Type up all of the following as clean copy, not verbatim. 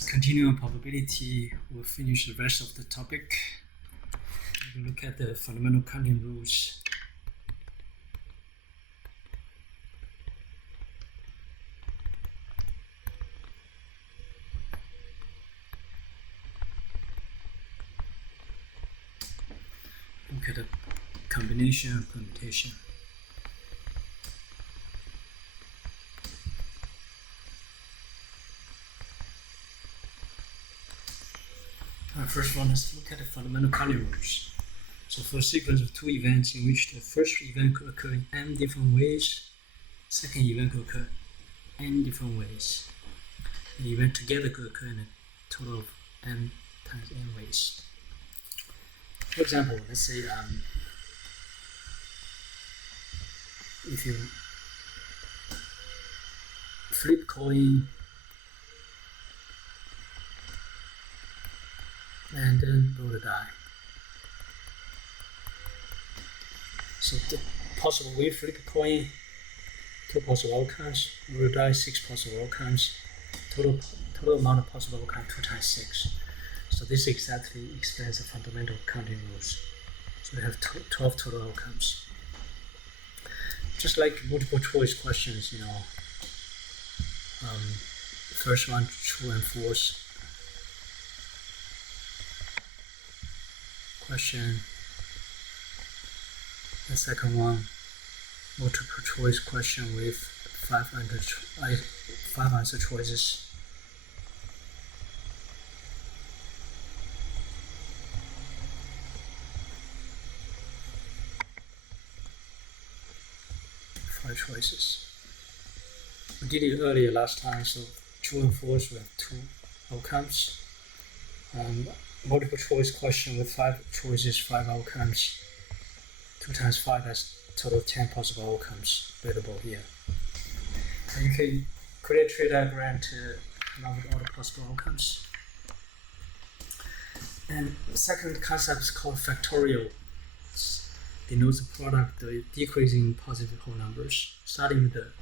Continue on probability, we'll finish the rest of the topic. We'll look at the fundamental counting rules. Look at the combination and permutation. First one, let's look at the fundamental counting rules. So for a sequence of two events in which the first event could occur in n different ways, second event could occur n different ways. The event together could occur in a total of n times n ways. For example, let's say if you flip coin and then roll the die. So the possible way, flip a coin, 2 possible outcomes, roll the die, 6 possible outcomes, total amount of possible outcomes 2 times 6. So this exactly explains the fundamental counting rules. So we have 12 total outcomes. Just like multiple choice questions, first one true and false question, the second one multiple choice question with 5 answer choices. Five choices. We did it earlier last time, so true and false we have 2 outcomes. Multiple choice question with 5 choices, 5 outcomes. 2 times 5 has total 10 possible outcomes available here. And you can create a tree diagram to come up with all the possible outcomes. And the second concept is called factorial. It denotes the product of decreasing positive whole numbers, starting with the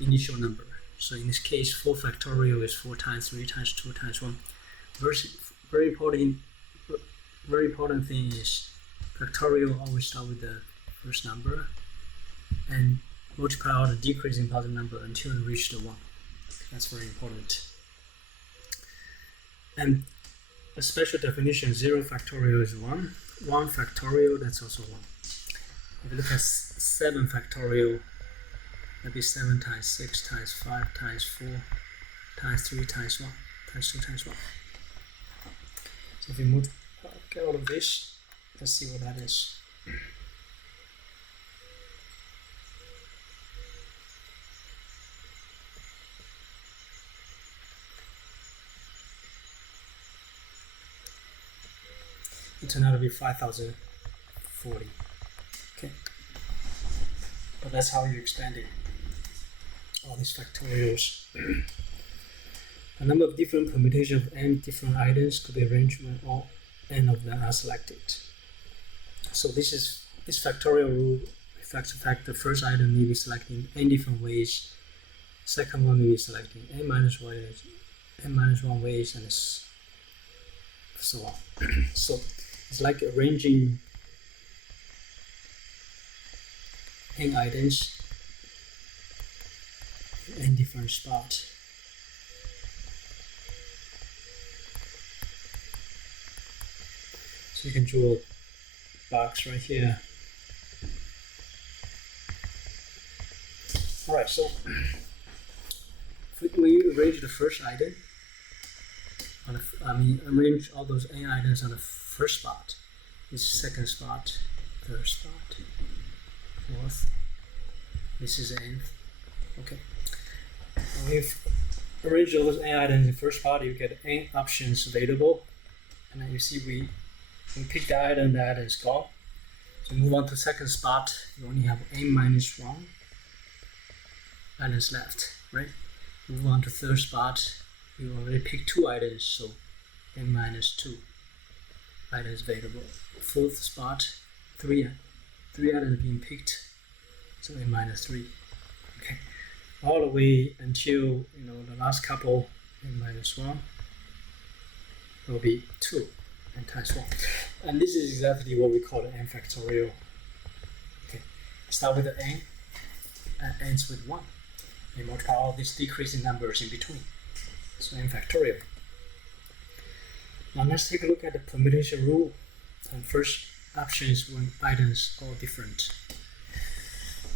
initial number. So in this case, 4 factorial is 4 times 3 times 2 times 1. Very important thing is factorial always start with the first number and multiply out the decreasing positive number until you reach the 1. That's very important. And a special definition, 0 factorial is 1. 1 factorial, that's also 1. If you look at 7 factorial, that'd be 7 times 6 times 5 times 4 times 3 times 1 times 2 times 1. So if you get all of this, let's see what that is. It turned out to be 5040. Okay. But that's how you expand it. All these factorials. A number of different permutations of n different items could be arranged when all n of them are selected. So this factorial rule reflects the fact the first item may be selected in n different ways. Second one may be selected in n minus 1 ways, and so on. So it's like arranging n items in n different spots. So you can draw a box right here. Alright, so when you arrange the first item, arrange all those n items on the first spot, this is second spot, third spot, fourth, this is the nth. Okay. When you arrange all those n items in the first spot, you get n options available, and then you see we pick the item is gone. So move on to second spot, you only have n minus 1 items left, right? Move on to third spot, you already picked 2 items, so n minus 2 items available. Fourth spot, 3 items being picked, so n minus 3. Okay, all the way until the last couple n minus 1 will be 2 n times 1. And this is exactly what we call the n factorial. Okay, start with the n and ends with 1. And multiply all these decreasing numbers in between. So n factorial. Now let's take a look at the permutation rule. And first option is when items are different.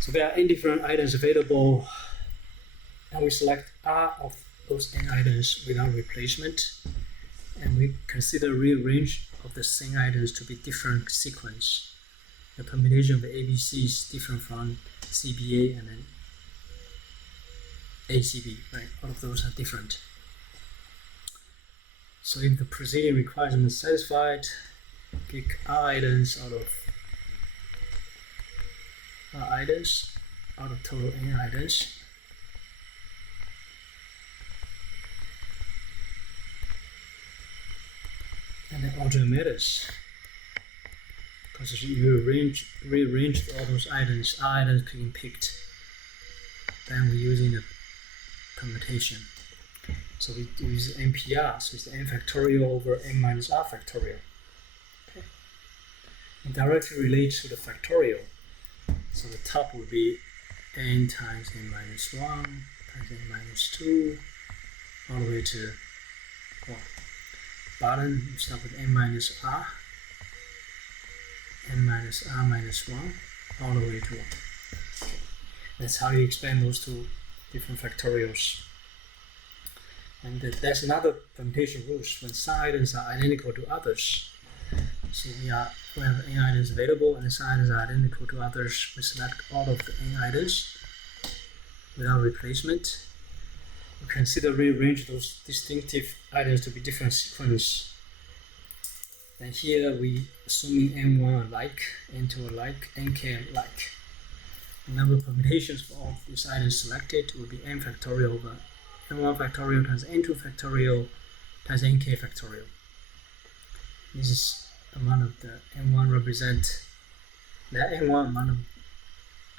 So there are n different items available, and we select R of those n items without replacement, and we consider rearrange of the same items to be different sequence. The permutation of the ABC is different from CBA and then ACB, right? All of those are different. So if the preceding requirement is satisfied, pick R items out of total n items. And then alternate methods. Because you rearrange all those items, R items being picked, then we're using the permutation. So we use NPR, so it's n factorial over n minus R factorial. Okay. And directly relates to the factorial. So the top would be n times n minus 1 times n minus 2 all the way to, well, bottom you start with n minus R minus 1 all the way to 1. Okay. That's how you expand those two different factorials. And there's another permutation rules when some items are identical to others. So we have n items available and some items are identical to others. We select all of the n items without replacement. We consider rearrange those distinctive items to be different sequence. And here we assuming n1 alike, n2 alike, nk alike. The number of permutations for all of these items selected will be n factorial over n1 factorial times n2 factorial times nk factorial. This is amount of the n1 represent the n1 amount of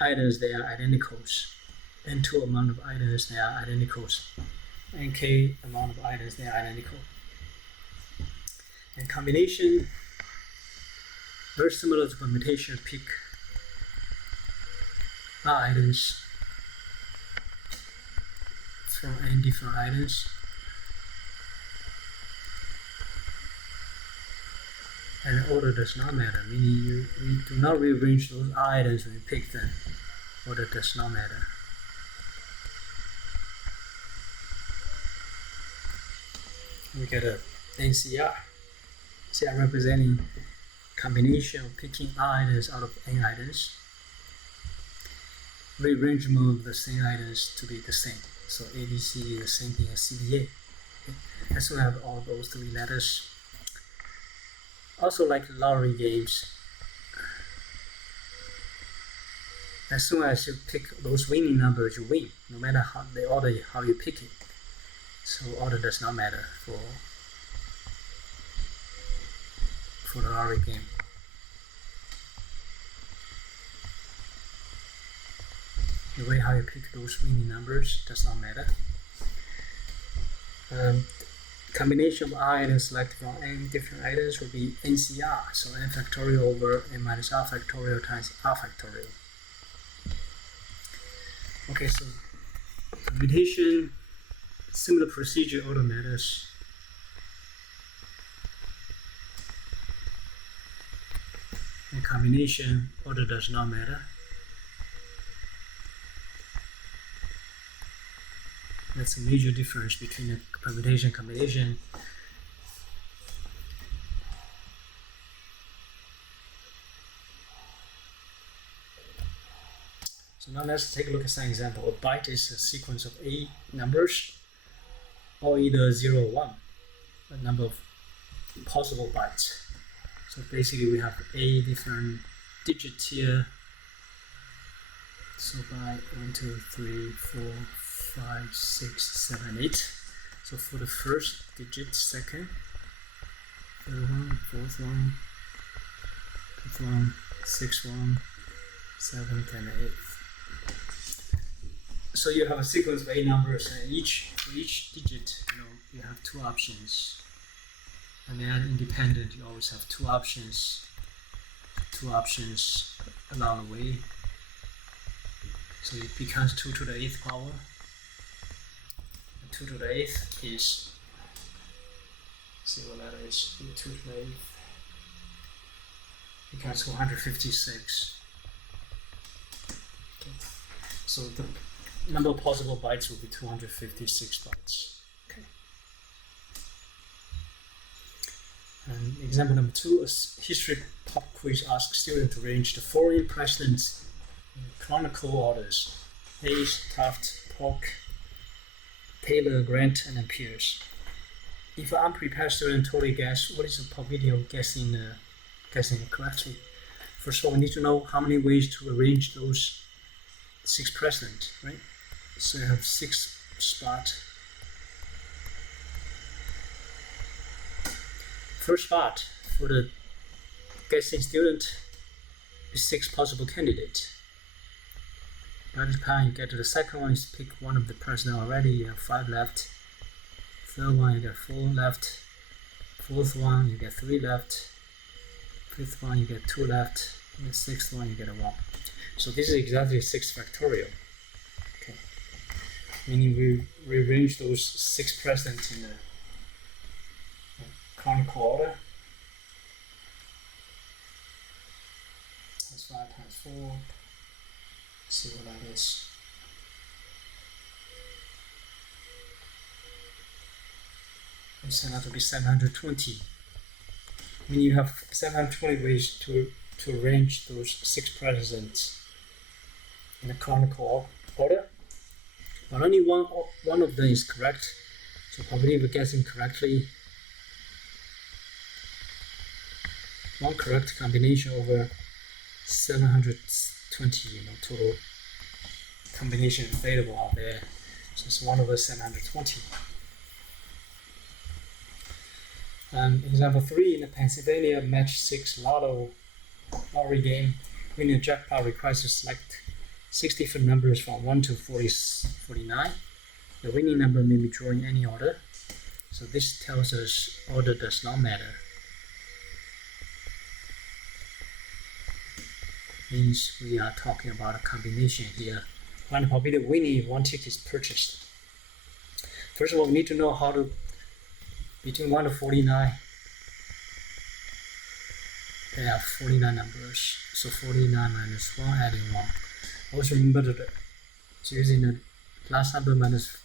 items they are identicals, n2 amount of items they are identicals, nk amount of items they are identical. And combination, very similar to permutation, pick R items from n different items. And order does not matter, meaning we do not rearrange those R items when we pick them. Order does not matter. We get a NCR. CR representing combination of picking R items out of n items. Rearrangement of the same items to be the same. So ABC is the same thing as CBA. Okay. As soon as we have all those three letters. Also like lottery games, as soon as you pick those winning numbers, you win, no matter how the order how you pick it. So order does not matter for the lottery game. The way how you pick those winning numbers does not matter. Combination of R items selected from n different items will be NCR, so n factorial over n minus R factorial times R factorial. Okay, so computation, similar procedure, order matters. And combination, order does not matter. That's a major difference between the permutation and combination. So now let's take a look at some example. A byte is a sequence of 8 numbers, or either 0 or 1, a number of possible bytes. So basically we have 8 different digits here. So by 1, 2, 3, 4, 5, 6, 7, 8. So for the first digit, second, third one, fourth one, fifth one, sixth one, seventh, and eighth. So you have a sequence of 8 numbers, and for each digit, you have 2 options. And then independent, you always have 2 options along the way. So it becomes 2 to the 8th power. And 2 to the 8th is, see what that is, 2 to the 8th becomes 256. Okay. So the number of possible bytes will be 256 bytes. Okay. And example number 2, a history pop quiz asks students to arrange the following presidents in chronological orders: Hayes, Taft, Polk, Taylor, Grant, and then Pierce. If an unprepared student totally guess, what is the probability of guessing it correctly? First of all, we need to know how many ways to arrange those 6 presidents, right? So you have 6 spots. First spot for the guessing student is 6 possible candidates. By the time you get to the second one, is pick one of the presidents already. You have 5 left. Third one, you get 4 left. Fourth one, you get 3 left. Fifth one, you get 2 left. And the 6th one, you get a 1. So this is exactly 6 factorial. Okay. Meaning we rearrange those 6 presidents in the chronicle order. That's 5 times 4. Let's see what that is. It's turned out to be 720. Meaning you have 720 ways to arrange those 6 presidents in a chronicle order. But only one of them is correct. So probably we're guessing correctly. One correct combination over 720, total combination available out there. So it's 1 over 720. Example 3, in the Pennsylvania Match 6 lottery game, winning a jackpot requires to select 6 different numbers from 1 to 49. The winning number may be drawn in any order. So this tells us order does not matter. Means we are talking about a combination here. Find the probability of winning if one ticket is purchased. First of all, we need to know how to, between 1 to 49, there are 49 numbers. So 49 minus 1, adding 1. Also remember that using the last number minus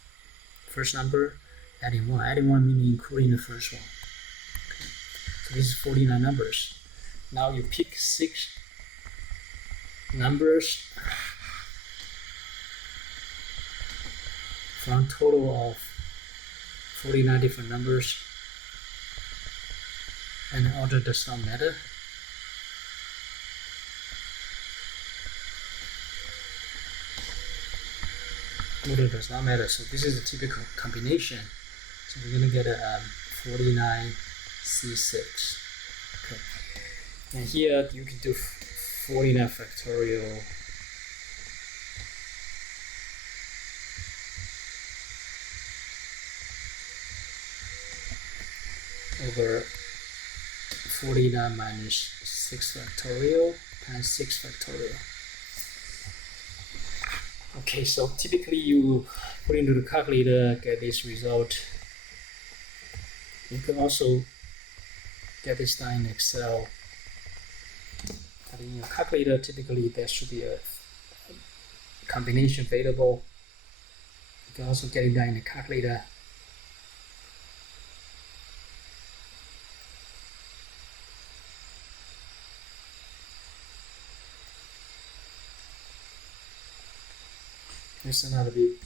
first number, adding 1. Adding 1 meaning including the first one. Okay. So this is 49 numbers. Now you pick 6 numbers from a total of 49 different numbers, and the order does not matter. Order does not matter, so this is a typical combination. So we're going to get a 49C6. Okay. And here you can do 49 factorial over 49 minus 6 factorial times 6 factorial. Okay, so typically you put into the calculator, get this result. You can also get this done in Excel. But in your calculator, typically there should be a combination available. You can also get it done in the calculator. This is another bit.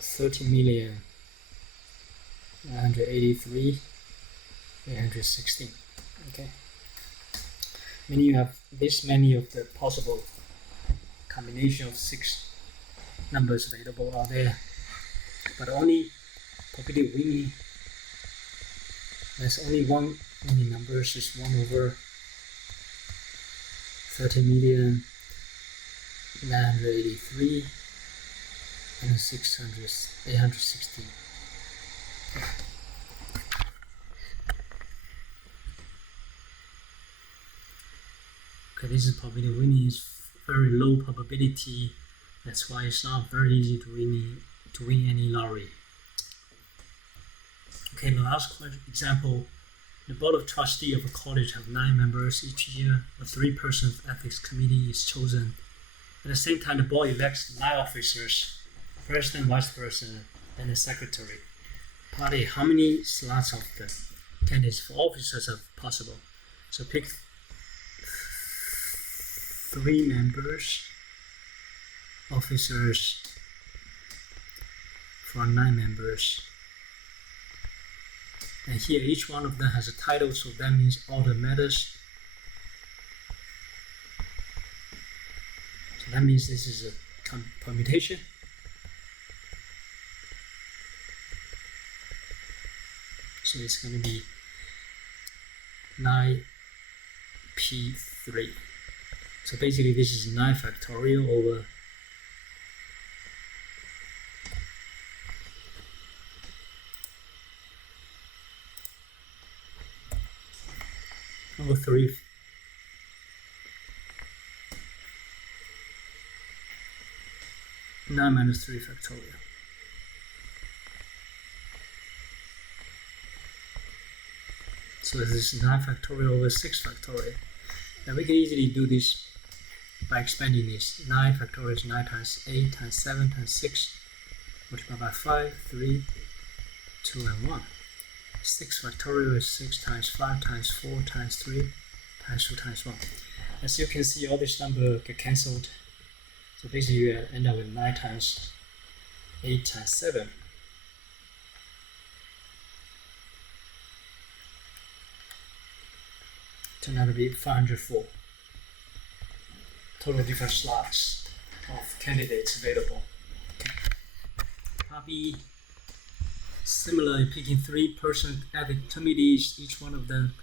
30,983,816. Okay. Meaning you have this many of the possible combination of 6 numbers available out there, but only probability of winning. There's only one winning number, is 1 over 30,983,816. 983, and 816. Okay, this is probability winning is very low probability. That's why it's not very easy to win any lottery. Okay, the last example. The board of trustees of a college have 9 members. Each year, a 3-person ethics committee is chosen. At the same time, the board elects 9 officers, president, vice president, and the secretary. Party, how many slots of the candidates for officers are possible? So pick 3 members, officers for 9 members. And here each one of them has a title, so that means all the matters. So that means this is a permutation. So it's going to be 9p3. So basically this is 9 factorial over 3. Nine minus 3 factorial. So this is 9 factorial over 6 factorial. And we can easily do this by expanding this. 9 factorial is 9 times 8 times 7 times 6 multiplied by 5, 3, 2, and 1. 6 factorial is 6 times 5 times 4 times 3 times 2 times 1. As you can see, all this number get cancelled. So basically you end up with 9 times 8 times 7. Turn out to be 504. Total different slots of candidates available. Copy. Similar, picking 3-person ethics committees, each one of them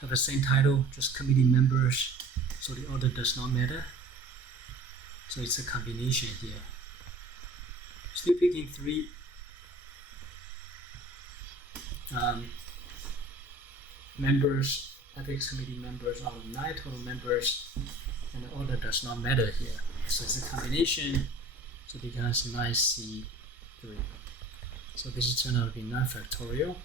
have the same title, just committee members, so the order does not matter. So it's a combination here. Still picking 3 members, ethics committee members out of 9 total members, and the order does not matter here. So it's a combination, so it becomes 9c3. So this is turned out to be 9 factorial.